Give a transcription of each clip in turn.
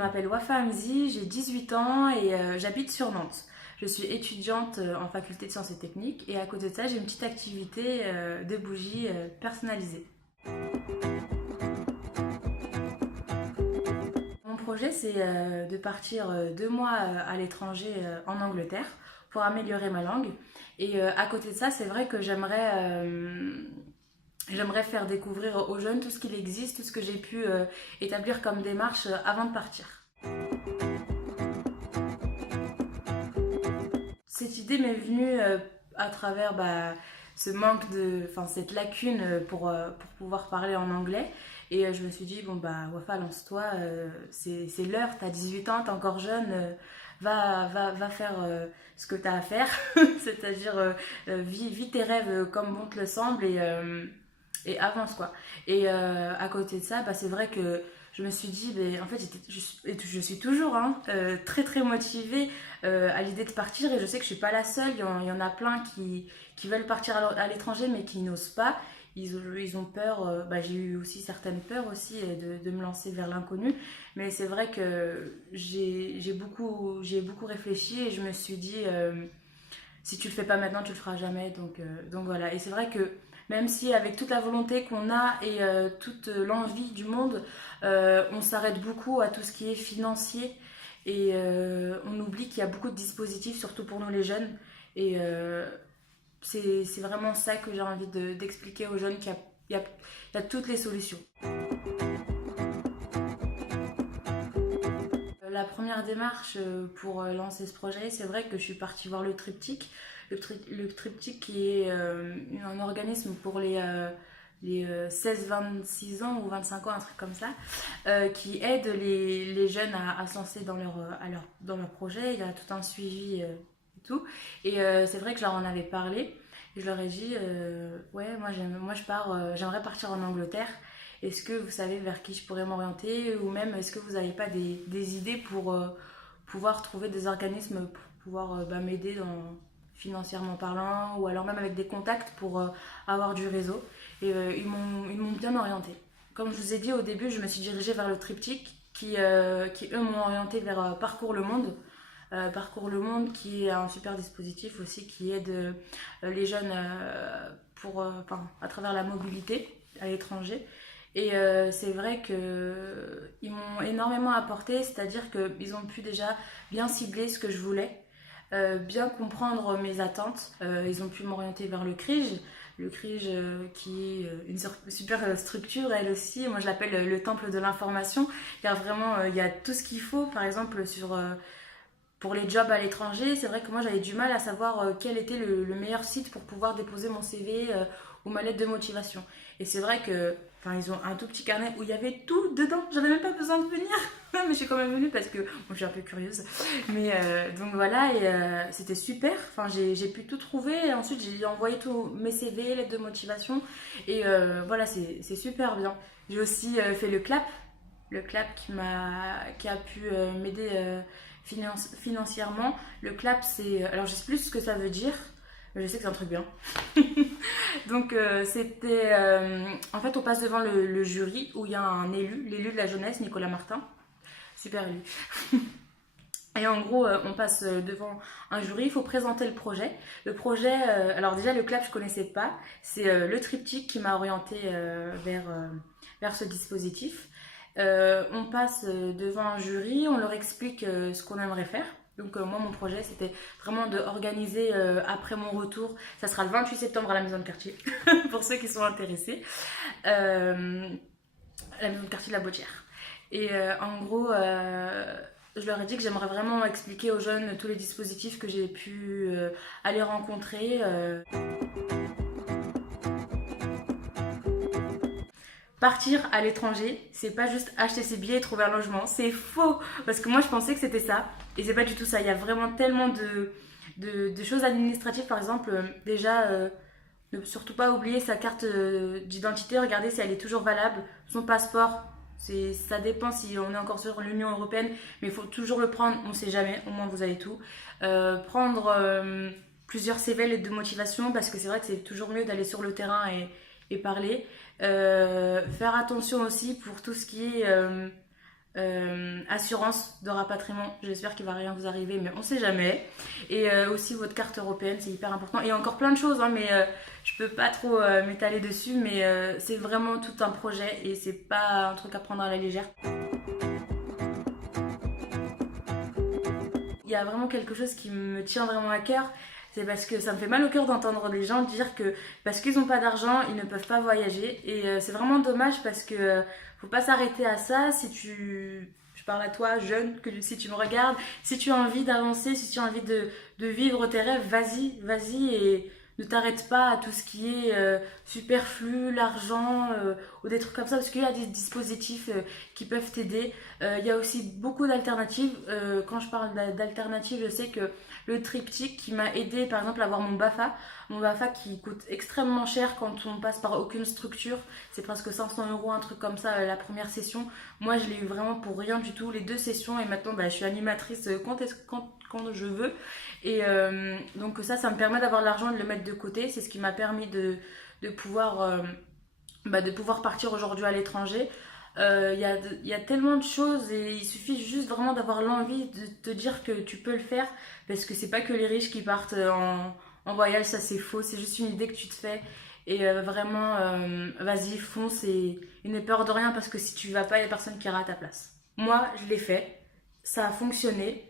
m'appelle Wafa Hamzi, j'ai 18 ans et j'habite sur Nantes. Je suis étudiante en faculté de sciences et techniques et à côté de ça, j'ai une petite activité de bougies personnalisées. Mon projet, c'est de partir 2 mois à l'étranger en Angleterre pour améliorer ma langue. Et à côté de ça, c'est vrai que j'aimerais faire découvrir aux jeunes tout ce qu'il existe, tout ce que j'ai pu établir comme démarche avant de partir. Cette idée m'est venue à travers ce manque enfin cette lacune pour pouvoir parler en anglais. Et je me suis dit, bon Wafa, lance-toi, c'est l'heure, t'as 18 ans, t'es encore jeune, va faire ce que t'as à faire, c'est-à-dire vis tes rêves comme bon te le semble et avance quoi. Et à côté de ça, c'est vrai que je me suis dit, en fait, je suis toujours très très motivée à l'idée de partir et je sais que je suis pas la seule. Il y en a plein qui veulent partir à l'étranger mais qui n'osent pas. Ils ont peur, j'ai eu aussi certaines peurs aussi de me lancer vers l'inconnu. Mais c'est vrai que j'ai beaucoup réfléchi et je me suis dit, si tu le fais pas maintenant, tu le feras jamais. Donc voilà. Et c'est vrai que même si avec toute la volonté qu'on a et toute l'envie du monde, on s'arrête beaucoup à tout ce qui est financier et on oublie qu'il y a beaucoup de dispositifs, surtout pour nous les jeunes. Et c'est vraiment ça que j'ai envie d'expliquer aux jeunes, qu'il y a toutes les solutions. La première démarche pour lancer ce projet, c'est vrai que je suis partie voir le Triptyque. Le Triptyque qui est un organisme pour les 16-26 ans ou 25 ans, un truc comme ça, qui aide les jeunes à se lancer dans leur projet. Il y a tout un suivi et tout. Et c'est vrai que je leur en avais parlé. Et je leur ai dit, ouais, moi je pars, j'aimerais partir en Angleterre. Est-ce que vous savez vers qui je pourrais m'orienter ou même est-ce que vous n'avez pas des idées pour pouvoir trouver des organismes pour pouvoir m'aider financièrement parlant ou alors même avec des contacts pour avoir du réseau. Et ils m'ont bien orientée. Comme je vous ai dit au début, je me suis dirigée vers le Triptyque qui eux m'ont orientée vers Parcours le Monde. Parcours le Monde qui est un super dispositif aussi qui aide les jeunes à travers la mobilité à l'étranger. Et c'est vrai qu'ils m'ont énormément apporté, c'est-à-dire qu'ils ont pu déjà bien cibler ce que je voulais, bien comprendre mes attentes. Ils ont pu m'orienter vers le CRIJ. Le CRIJ qui est une super structure, elle aussi, moi je l'appelle le temple de l'information. Il y a tout ce qu'il faut, par exemple pour les jobs à l'étranger. C'est vrai que moi j'avais du mal à savoir quel était le meilleur site pour pouvoir déposer mon CV ou ma lettre de motivation. Et c'est vrai que ils ont un tout petit carnet où il y avait tout dedans. J'avais même pas besoin de venir. Mais je suis quand même venue parce que je suis un peu curieuse. Mais donc voilà, et c'était super. J'ai pu tout trouver. Et ensuite, j'ai envoyé tous mes CV, lettres de motivation. Et voilà, c'est super bien. J'ai aussi fait le CLAP. Le CLAP qui a pu m'aider financièrement. Le CLAP, c'est... Alors, je sais plus ce que ça veut dire. Mais je sais que c'est un truc bien. Donc c'était... en fait, on passe devant le jury où il y a un élu, l'élu de la jeunesse, Nicolas Martin. Super élu. Et en gros, on passe devant un jury, il faut présenter le projet. Le projet, alors déjà le CLAP, je ne connaissais pas. C'est le Triptyque qui m'a orienté vers ce dispositif. On passe devant un jury, on leur explique ce qu'on aimerait faire. Donc moi mon projet c'était vraiment d'organiser après mon retour, ça sera le 28 septembre à la maison de quartier pour ceux qui sont intéressés, la maison de quartier de la Bautière. Et en gros je leur ai dit que j'aimerais vraiment expliquer aux jeunes tous les dispositifs que j'ai pu aller rencontrer. Partir à l'étranger, c'est pas juste acheter ses billets et trouver un logement. C'est faux. Parce que moi, je pensais que c'était ça. Et c'est pas du tout ça. Il y a vraiment tellement de choses administratives. Par exemple, déjà, ne surtout pas oublier sa carte d'identité. Regardez si elle est toujours valable. Son passeport, ça dépend si on est encore sur l'Union européenne. Mais il faut toujours le prendre. On sait jamais. Au moins, vous avez tout. Prendre plusieurs CV, lettres de motivation. Parce que c'est vrai que c'est toujours mieux d'aller sur le terrain et parler. Faire attention aussi pour tout ce qui est assurance de rapatriement, j'espère qu'il va rien vous arriver, mais on sait jamais. Et aussi votre carte européenne, c'est hyper important. Et encore plein de choses, hein, mais je peux pas trop m'étaler dessus, mais c'est vraiment tout un projet et c'est pas un truc à prendre à la légère. Il y a vraiment quelque chose qui me tient vraiment à cœur. C'est parce que ça me fait mal au cœur d'entendre des gens dire que parce qu'ils n'ont pas d'argent, ils ne peuvent pas voyager. Et c'est vraiment dommage parce que faut pas s'arrêter à ça. Si tu, je parle à toi, jeune, que si tu me regardes, si tu as envie d'avancer, si tu as envie de vivre tes rêves, vas-y, vas-y et ne t'arrête pas à tout ce qui est superflu, l'argent ou des trucs comme ça, parce qu'il y a des dispositifs qui peuvent t'aider. Il y a aussi beaucoup d'alternatives. Quand je parle d'alternatives, je sais que le triptyque qui m'a aidé par exemple à avoir mon BAFA qui coûte extrêmement cher quand on passe par aucune structure, c'est presque 500 € un truc comme ça la première session. Moi je l'ai eu vraiment pour rien du tout, les 2 sessions, et maintenant je suis animatrice quand je veux. Et donc ça me permet d'avoir l'argent et de le mettre de côté. C'est ce qui m'a permis de pouvoir de pouvoir partir aujourd'hui à l'étranger. Y a tellement de choses et il suffit juste vraiment d'avoir l'envie de te dire que tu peux le faire, parce que c'est pas que les riches qui partent en voyage, ça c'est faux, c'est juste une idée que tu te fais. Et vraiment, vas-y, fonce et n'aie peur de rien, parce que si tu vas pas, il y a personne qui ira à ta place. Moi, je l'ai fait, ça a fonctionné,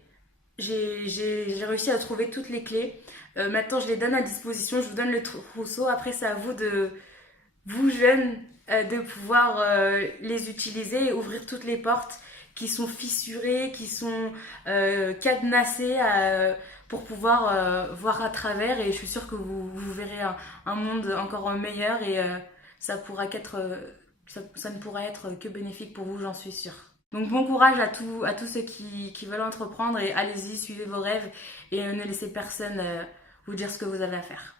j'ai réussi à trouver toutes les clés. Maintenant, je les donne à disposition, je vous donne le trousseau. Après, c'est à vous vous jeunes, de pouvoir les utiliser et ouvrir toutes les portes qui sont fissurées, qui sont cadenassées pour pouvoir voir à travers. Et je suis sûre que vous verrez un monde encore meilleur et ça, pourra qu'être, ça ne pourra être que bénéfique pour vous, j'en suis sûre. Donc bon courage à tous ceux qui veulent entreprendre, et allez-y, suivez vos rêves et ne laissez personne vous dire ce que vous avez à faire.